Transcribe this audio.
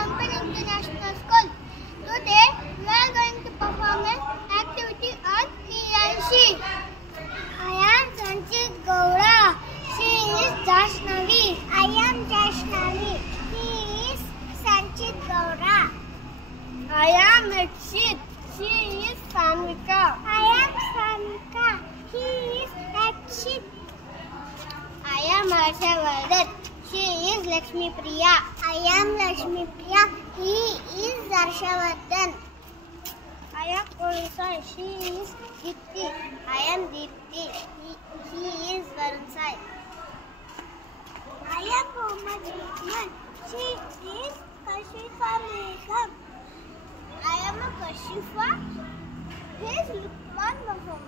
Champaign International School. Today we are going to perform an activity on he and she. I am Sanchit Gaura. She is Jashnavi. I am Jashnavi. He is Sanchit Gaura. I am Akshit. She is Sanvika. I am Sanvika. He is Akshit. I am Harshavardhan. She is Lakshmi Priya. I am Lakshmi Priya. He is Harshavardhan. I am Purusai. She is Dipti. I am Dipti. He is Varun. I am Mohammad Lukman. She is Kashifa Megham. I am a Kashifa. He is Lukman Mahmood.